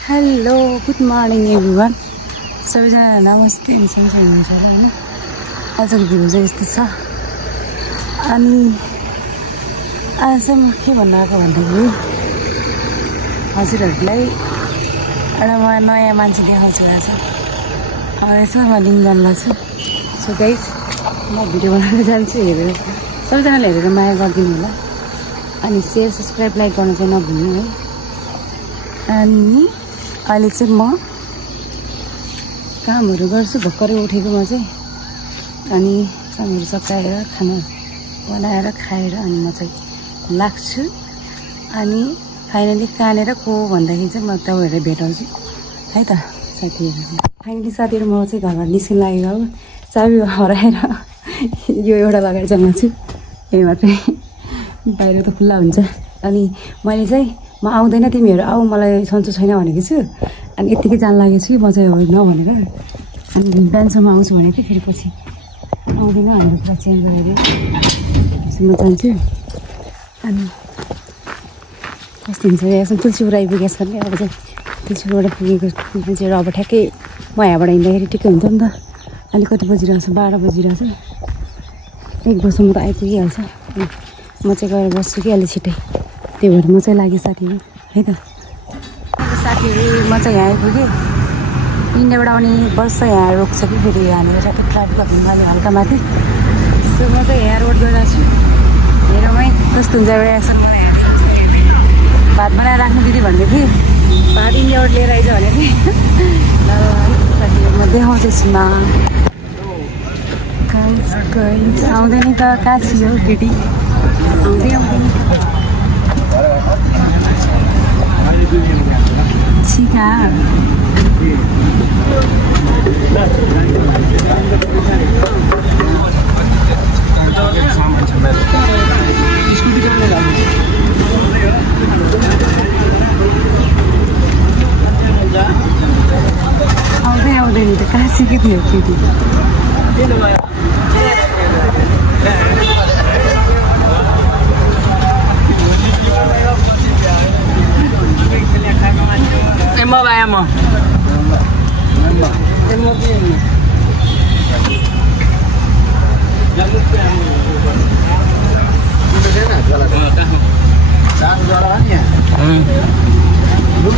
hello good morning everyone सबैजना नमस्ते सन्चै हुनुहुन्छ हैन आजको भिडियो चाहिँ यस्तो छ अनि आज चाहिँ म के भन्न आएको भन्दाखेरि हजुरहरूलाई एउटा म नयाँ मान्छे देखाउँछु आज आउँदैछ म लिङ जान लाग्छु सो गाइस म भिडियो बनाएर जान्छु हेरेर सबैजनाले हेरेर माया गरिदिनु होला अनि शेयर सब्सक्राइब लाइक गर्न चाहिँ नभुल्नु है अनि अहिले चाहिँ म कामहरू गर्छु भर्खरै उठेको म चाहिँ अनि कामहरू सकाएर खाना बनाएर खाएर अनि म चाहिँ लाग्छु अनि फाइनली कहाँनिर को भन्दाखेरि चाहिँ म तपाईँहरूलाई भेटाउँछु है त साथीहरू फाइनली साथीहरू म चाहिँ घरबाट निस्किन लागेको हो चाबी हराएर यो एउटा लगाएर जान्छु छु यही मात्रै बाहिर त खुल्ला हुन्छ अनि मैले चाहिँ म आउँदैन तिमीहरू आऊ मलाई सन्चो छैन भनेको छु अनि यत्तिकै जान लागेको छु म चाहिँ होइन भनेर अनि बिहानसम्म आउँछु भनेको थिएँ फेरि पछि आउँदैन भनेर पुरा चेन्ज गरेर म जान्छु अनि कस्तो हुन्छ यहाँ तुलसीपुर आइपुगेको छ नि अब चाहिँ तुलसीपुरबाट पुगेको मान्छेहरू अब ठ्याक्कै म यहाँबाट हिँड्दाखेरि ठिकै हुन्छ नि त अहिले कति बजिरहेको छ 12 बजिरहेको छ 1 बजीसम्म त आइपुगिहाल्छ अनि म चाहिँ गएर बस्छु कि अलि छिटै त्यही भएर म चाहिँ लागेँ साथीहरू है त साथीहरू म चाहिँ यहाँ आइपुगेँ इन्डियाबाट आउने बस चाहिँ यहाँ रोक्छ कि फेरि यहाँनिर ट्राफिक हिँड्नु हल्का माथि सो म चाहिँ यहाँ रोड गइरहेको छु हेरौँ है कस्तो हुन्छ एउटा एक्सन मलाई भात बनाएर राख्नु दिदी भन्दै थिएँ भात इन्डियाबाट लिएर आइज भनेको थिएँ ल साथीहरू म देखाउँछु सुना आउँदैन त कहाँ छु केटी आउँदैन छिका आउँदैन त कहाँ सिकेको थियो केटी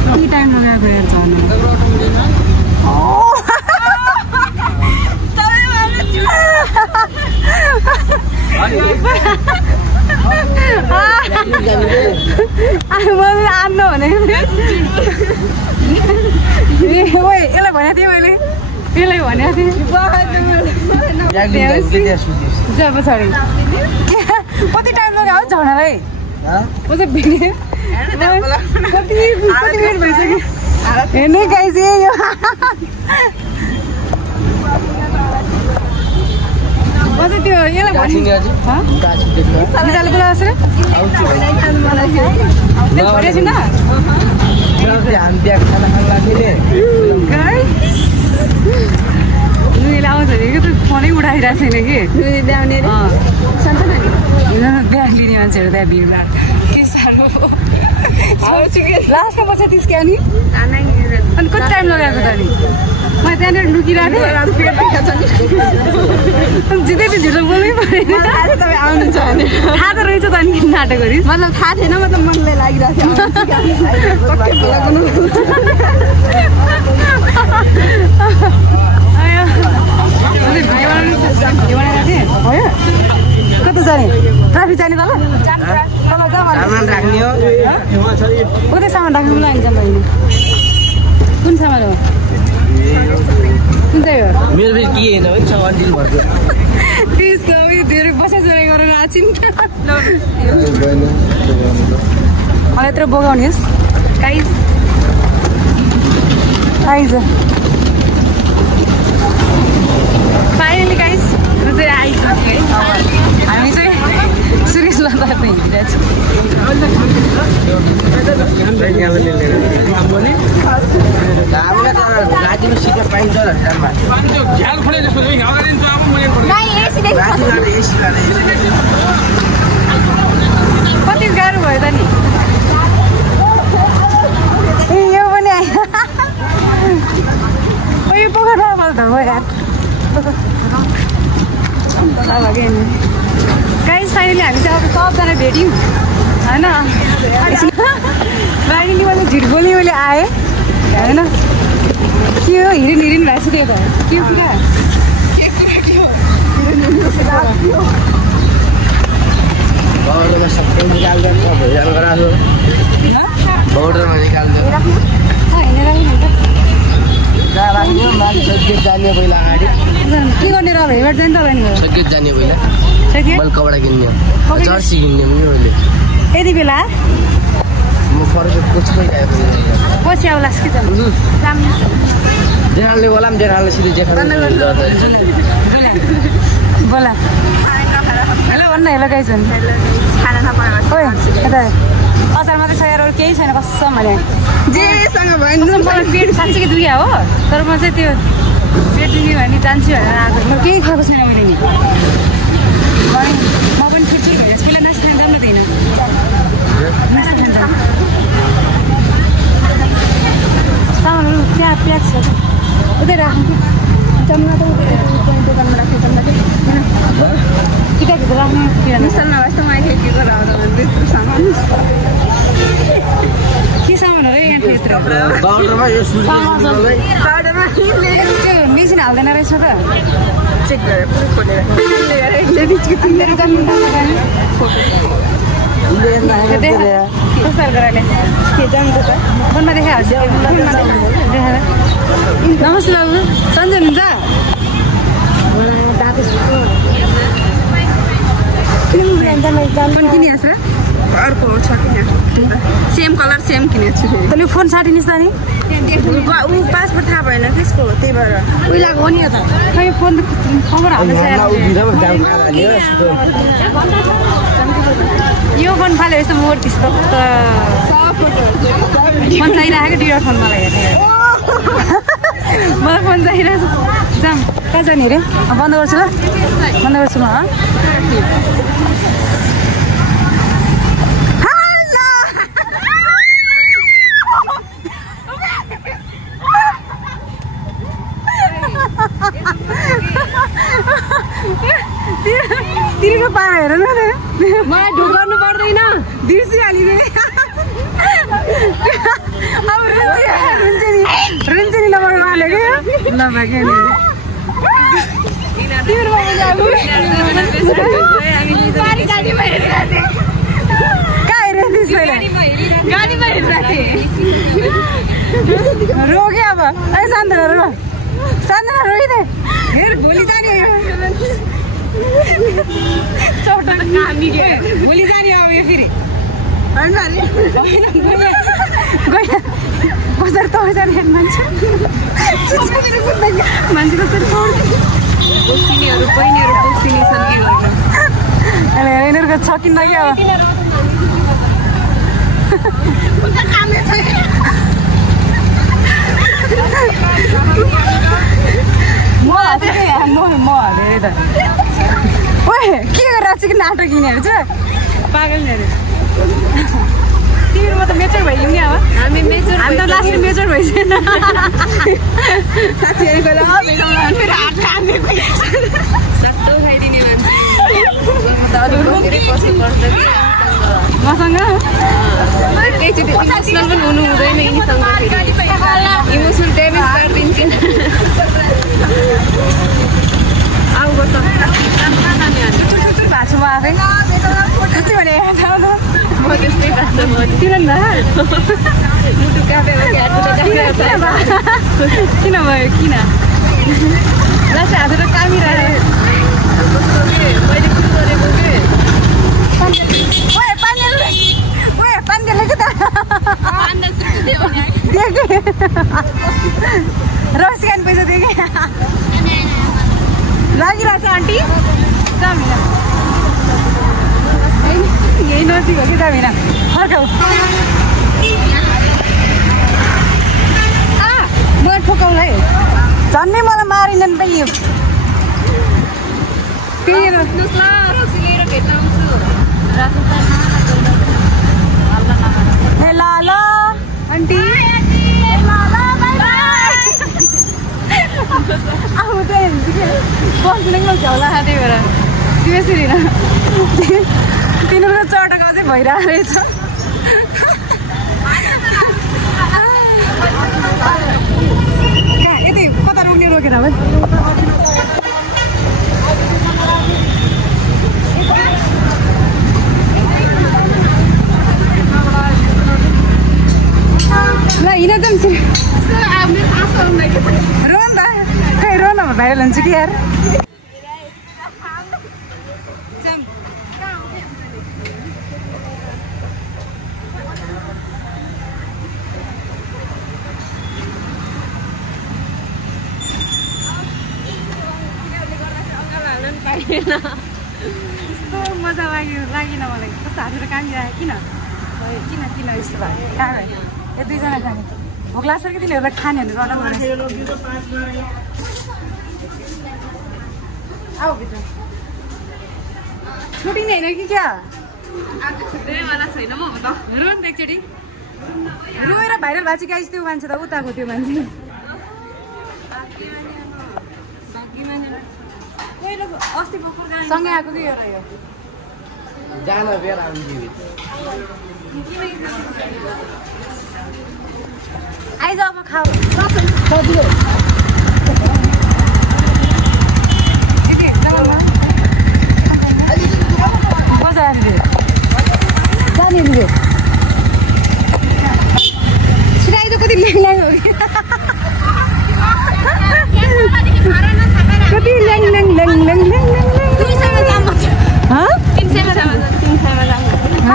कति टाइम लगाएको यार जानु मैले आन्नु भनेको थिएँ यसलाई भनेको थिएँ मैले यसलाई भनेको थिएँ जब पछाडि कति टाइम लगायो झर्नलाई म चाहिँ कति मिनट भइसक्यो हेर्नु गाइस यो म चाहिँ त्यो यसलाई निकालेको लाग्छ नुनीले आउँछ कि त फोनै उठाइरहेको छैन कि ब्याग लिने मान्छेहरू त्यहाँ भिड के साह्रो लास्टमा बस्छ त्यसकै अनि कति टाइम लगाएको त नि म त्यहाँनिर लुकिरहेको थिएँ जित्दै त झुटो बोल्नै परेन आउनुहुन्छ भने थाहा त रहेछ त अनि किन नाटक गरिस् मतलब थाहा थिएन मतलब मनलाई लागिरहेको थियो कता जाने ट्राफिक जाने तल सामान राख्ने हो उतै सामान राख्नु लागि जानु होइन कुन सामान हो कुन चाहिँ हो मेरो फेरि के होइन है सामान दिनु भएको त्यसको धेरै बसाइसराइ गरेर आछिन् मलाई यत्रो बोगाउने होस् गाइस फाइनली गाइस म चाहिँ आइसकेँ है हामी चाहिँ सुरेश लदाको हिँडिरहेको छु कति गाह्रो भयो त नि यो पनि आयो हो यार गाइस फाइनली हामी चाहिँ अब सबजना भेट्यौँ होइन बाहिनी मैले झिट बोल्ने मैले आएँ होइन के हो हिरिन भएछ त्यो त के हो कुरा के गर्ने र हेबाट जाने तपाईँ जाने पहिला कपडा किन्ने जर्सी किन्ने यति बेला म पछि आउलास् कि जेठालले बोला पनि जेठालले सिधै बोला हेलो भन्न हेलो गाइस भन् ओइ यता अचार मात्रै छ यार अरू केही छैन कसम भने जेसँग भयो मलाई पेट साँच्चै दुख्या हो तर म चाहिँ त्यो पेट दुख्यो भने जान्छु भनेर आएको म केही खाएको छैन मैले नि म पनि छुट्छु भनेर पहिला नास्ता खान जाऊँ न त होइन नास्ता खान जाऊँ सामानहरू त्यहाँ प्याक छ उतै राख्नु जम्मा त दोकानमा राख्नु जम्मा किताबहरू राख्नु मिसल नभएछ त मलाई के गराउँदा त्यत्रो सामान के सामानहरू यहाँ त्यत्रो मेसिन हाल्दैन रहेछ त चेक गरेर पुरै खोलेर कस्तो गराले के जान्छ त फोनमा देखाइहाल्छु देखाएर नमस्ते बाबु सन्चै हुनुहुन्छ फोन किनिहाल्छ र अर्को छ किन सेम कलर सेम किनेको छु तैँले फोन साटिनिस् त नि ऊ पासपोर्ट थाहा भएन त्यसको त्यही भएर उहिलेको हो नि त खै फोन कभर हाल्दैछ यो फोन फाल्यो यस्तो मोर त्यस्तो त फोन चाहिरहेको डियर फोन मलाई हेर्ने मलाई फोन चाहिरहेको जाम कहाँ जाने अरे बन्द गर्छु ल बन्द गर्छु म तिरेको पारा हेर न मलाई ढुक गर्नु पर्दैन बिर्सिहालिने अब रुन्छ नि नभएको हाल्यो क्या नभएको कहाँ हेरेको थिइस् पहिला रोक्यो अब है शान्तना रो शान्तना रोइदे हेर भोलि जाने चौटा भोलि जाने अब यो फेरि बजार त जाने मान्छे मान्छे कसरी बसिनीहरू बहिनीहरू बसिनी छन् के गर्नु यिनीहरूको छकिन्न कि अब म हेरेँ त ओए के गरेर चाहिँ नाटक किनेहरू चाहिँ पागल अरे तिमीहरू म त मेचर भइदिउँ नि अब हामी मेजर हामी त लास्टमा मेचर भइसकेन साथीहरूको सक्दो खाइदिने मान्छे मसँग एकचोटि इमोसनल पनि हुनु हुँदैन यिनीसँग इमोसनल ड्यामेज गरिदिन्छ आऊ गर्छ भाछु म आफै कति भने म त्यस्तै लाग्छ किन न मुटु काटेर किन भयो किन लास्ट हातबाट कामिरहेको मैले सुरु गरेको पानी के त रसिकान पैसा दिए क्या लागिरहेको छ आन्टी जामिना यही नजिक हो कि जामिना फर्काउ मलाई ठोकाउला है झन्नै मलाई मारिनन् त यो त्यही ल आन्टी यसरी न तिनीहरूको चटक अझै भइरहेको रहेछ यतै कता रोक्ने रोकेर अब ल हिँड जाउँ रो न त खै रो न भाइरल हुन्छ कि यार कस्तो मजा लागेन मलाई कस्तो हालेर कामिरहेको किन किन यस्तो भयो कहाँ भयो यो दुईजना खाने भोक लाग्छ कि तिनीहरूलाई खानेहरू अर्डर आऊ भित्र छुट्टिने होइन कि क्या छुट्टैवाला छैन म त रो नि त एकचोटि रोएर भाइरल भएको चाहिँ त्यो मान्छे त उताको त्यो मान्छे सँगै आएको कि एउटा यो जान बेर आइज अब खाऊ जाने छिराइदो कति ल्याङ हो कि कति ल्याङ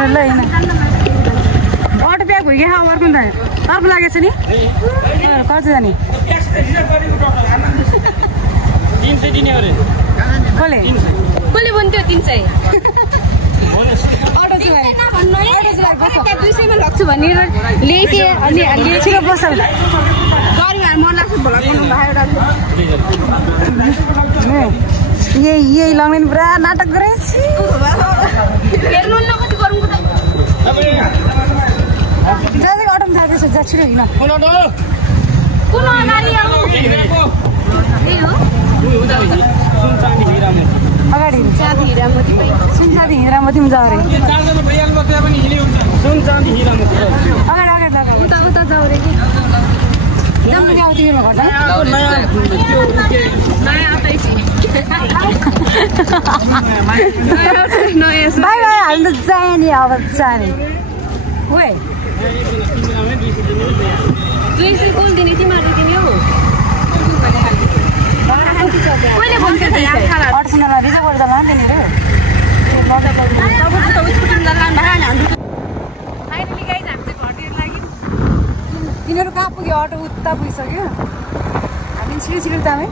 ल होइन अटो प्याक भइगयो अर्को त अर्को लागेको छ नि कति जाने कसले भन्थ्यो 300 अटो चाहिँ 200 मा लग्छु भनेर ल्याइथे अनि छिटो बस गरिहाल मन लाग्छ भोला गर्नु भयो यही लगाउने पुरा नाटक गरेछ हेर्नु न कति गरौँ त जति अटोमा जाँदैछ जा छिटो हिँड कुन अगाडि आऊ अगाडि चाँदी हिरामती सुनचाँदी हिरामतीमा जाऊ अरे अगाडि उता जाऊ रे कि जम्मै आऊ तिमीमा घर नयाँ बाई बाई हामी त जाने नि अब जाने ओए 200 कुन दिने तिमीहरू दिने हो कहिले भन्थ्यो त यहाँ खाला अटोसम्मलाई रिजर्भ गरेर जानु नि तिनीहरू तपाईँको त स्कुटी लानु भएन हामी फाइनली गाइज हामी चाहिँ घरतिर लाग्यो तिनीहरू कहाँ पुग्यो अटो उता पुगिसक्यो हामी छिटो जामै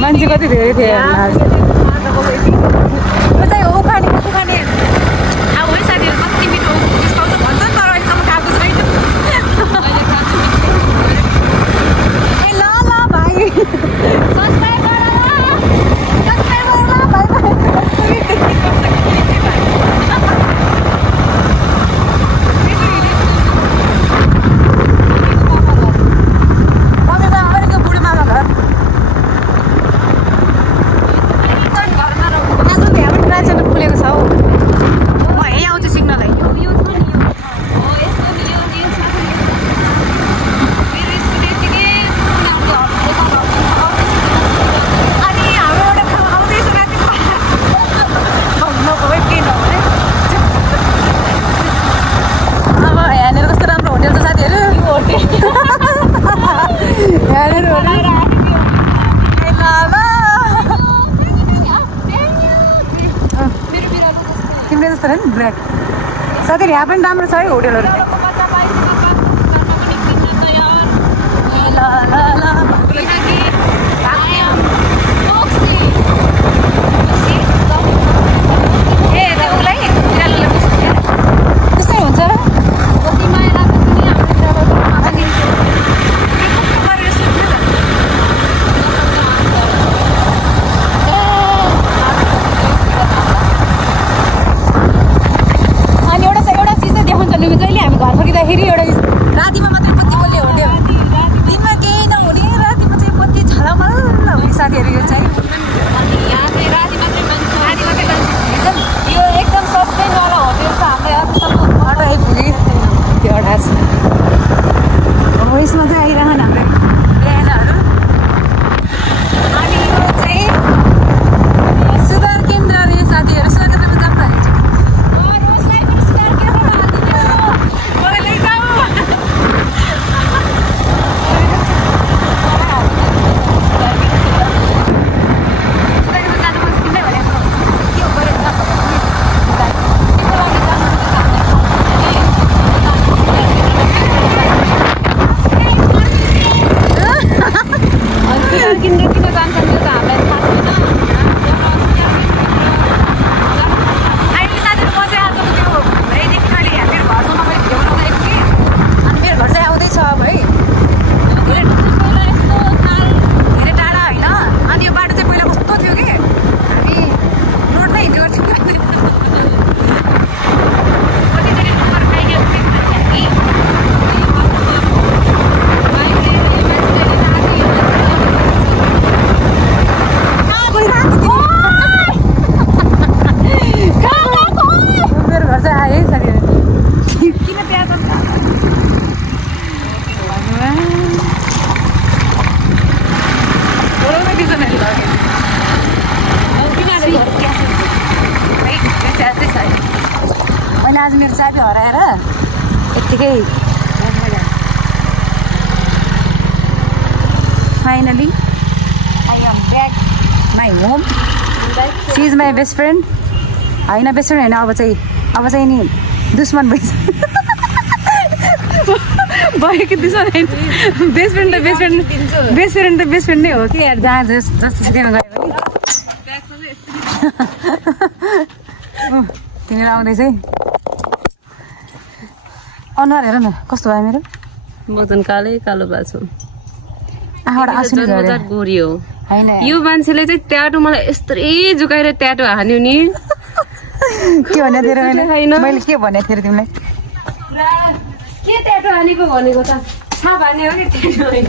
मान्छे कति धेरै थियो साथीहरु यहाँ पनि राम्रो छ है होटलहरु त्यस्तै हुन्छ र फर्किँदाखेरि एउटा रातिमा मात्रै बत्ती बल्ने होटेल दिनमा केही नहुने रातिमा चाहिँ बत्ती झलमल्ल हुने साथीहरू यो चाहिँ यो एकदम सस्टेनवाला होटेल छ हाम्रो यहाँसम्म अटो आइपुग्यो त्यो अडा छ अब यसमा चाहिँ आइरहन् हाम्रो बिहानहरू अनि यो चाहिँ सुधार केन्द्र अरे साथीहरू सुधार केन्द्रमा जाऊँ न आज मेरो चाबी हराएर यतिकै finally I am back my home she is my best friend होइन बेस्ट फ्रेन्ड होइन अब चाहिँ नि दुश्मन भइसक्यो भयो कि त्यसो बेस्ट फ्रेन्ड त बेस्ट फ्रेन्ड नै हो कि यार जहाँ जस्तोसुकैमा गयो भने तिमीहरू आउँदैछ है अनुहार हेर न कस्तो भयो मेरो म त कालै कालो भएको छु आँखाबाट आँसु नि झऱ्यो गोरी हो हैन यो मान्छेले चाहिँ ट्याटो मलाई यस्तै झुकाएर ट्याटो हान्यो नि के भने थिएँ मैले के भने थिएँ तिमीलाई के ट्याटो हानेको भनेको त छाप हान्ने हो कि ट्याटो होइन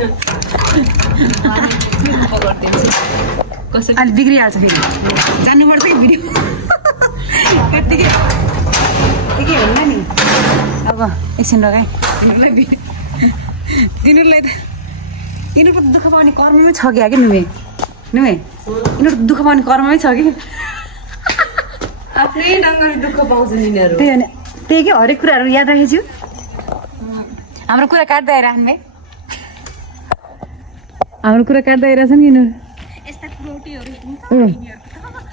अलि बिग्रिहाल्छ फेरि जान्नुपर्छ कि भिडियो त्यतिकै होइन नि अब एकछिन लगाएँ तिनीहरूलाई त यिनीहरूको दुःख पाउने कर्ममै छ क्या नुमे यिनीहरू दुःख पाउने कर्ममै छ कि आफ्नै ढङ्गले दुःख पाउँछन् यिनीहरू त्यही कि हरेक कुराहरू याद राखेछु हाम्रो कुरा काट्दै आइरहनु भाइ हाम्रो कुरा काट्दै आइरहेछ नि यिनीहरू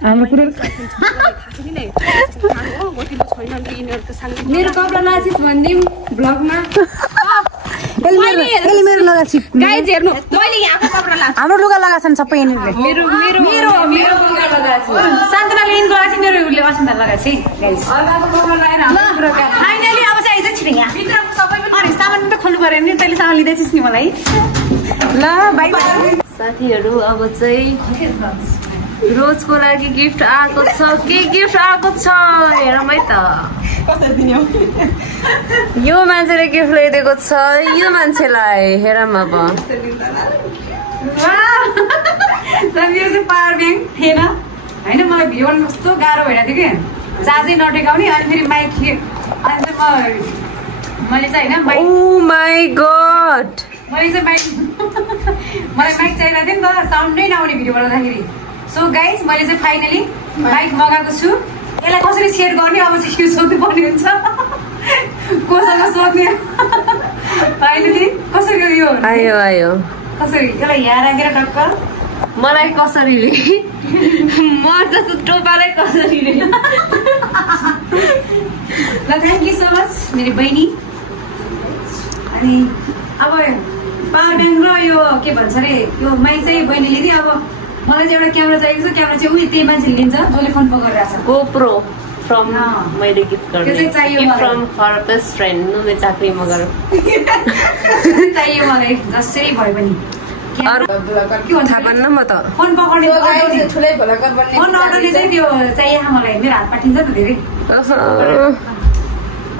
हाम्रो कुरा मेरो कपडा लासिस भनिदिउँ ब्लगमा मेरो लगाएको गाइज हेर्नु मैले यहाँको कपडा लाएको हाम्रो लुगा लगाएको छन् सबै यिनीहरूले मेरो मेरो मेरो मेरो लुगा लगाएको छु सान्तनाले यिनको लगाएको छ मेरो उसले असिन्दा लगाएको छ अर्काको कपडा लगाएर फाइनली अब चाहिँ आइज छिटो यहाँ अनि सामान त खोल्नु पऱ्यो नि तैँले सामान लिँदैछिस् नि मलाई ल बाई साथीहरू अब चाहिँ रोजको लागि गिफ्ट आएको छ के गिफ्ट आएको छ हेरौँ है त यो मान्छेले गिफ्ट ल्याइदिएको छ यो मान्छेलाई हेरौँ अब मेरो चाहिँ पावर ब्याङ्क थिएन होइन मलाई भिडियो गर्नु कस्तो गाह्रो भइरहेको थियो कि चार्जै नटेकाउने अनि फेरि माइक अनि चाहिँ मैले चाहिँ होइन ओ माई गॉड मलाई चाहिँ माइक चाहिरहेको थियो नि त साउन्डै नआउने भिडियो बनाउँदाखेरि सो गाइज मैले चाहिँ फाइनली माइक मगाएको छु यसलाई कसरी सेयर गर्ने अब चाहिँ यो सोध्नु पर्ने हुन्छ कोसँग सोध्ने फाइनली कसरी यो आयो आयो कसरी यसलाई यहाँ राखेर टक्क मलाई कसरी म जस्तो टोपालाई कसरी ल थ्याङ्क यू सो मच मेरो बहिनी अनि अब पावर ब्याङ्क र यो के भन्छ अरे यो माइक चाहिँ बहिनीले नि अब मलाई चाहिँ एउटा क्यामेरा चाहिएको छ क्यामेरा चाहिँ उयो त्यही मान्छेले लिन्छ जसले फोन पकडिरहेको छ गोप्रो फ्रम मैले गिफ्ट त्यो चाहिँ चाहियो गर्ने फ्रम हर बेस्ट फ्रेन्ड नुमे चाकरी मगर चाहियो मलाई जसरी भए पनि थाहा पान्न म त फोन पकड्ने फोन अर्डरले चाहिँ त्यो चाहिएको मलाई मेरो हात पाठिन्छ त धेरै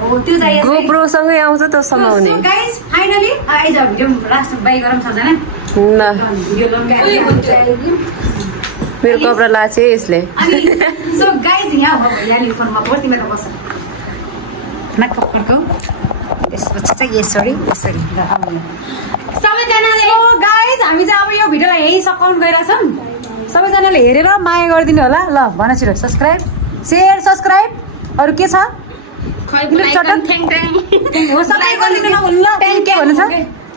हो त्यो चाहिएको गोप्रो सँगै आउँछ त समाउने गाइस फाइनली आइज भिडियो लास्ट बाई गरौँ सबजना ल मेरो कपडा लाछे यसले सो गाइज यहाँ हो यहाँले फोनमा पर्छ तिमीहरू बस्छ नाक पक्कड्कौ त्यसपछि चाहिँ यसरी सबैजनाले गाइज हामी चाहिँ अब यो भिडियोलाई यही सकाउन गइरहेछौँ सबैजनाले हेरेर माया गरिदिनु होला ल भन छिटो सब्सक्राइब सेयर सब्सक्राइब अरू के छ सबै गरिदिनु ल के भन्नु छ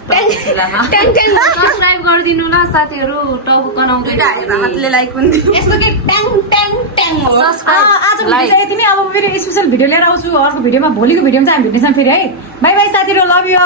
सब्सक्राइब गरिदिनु ल साथीहरू टप बनाउँदै हातले लाइक पनि यस्तो के ट्याङ ट्याङ ट्याङ हो आज भिडियो यति नै अब फेरि स्पेशल भिडियो लिएर आउँछु अर्को भिडियोमा भोलिको भिडियोमा चाहिँ हामी भेट्नेछौँ फेरि है बाई बाई साथीहरू लभ यु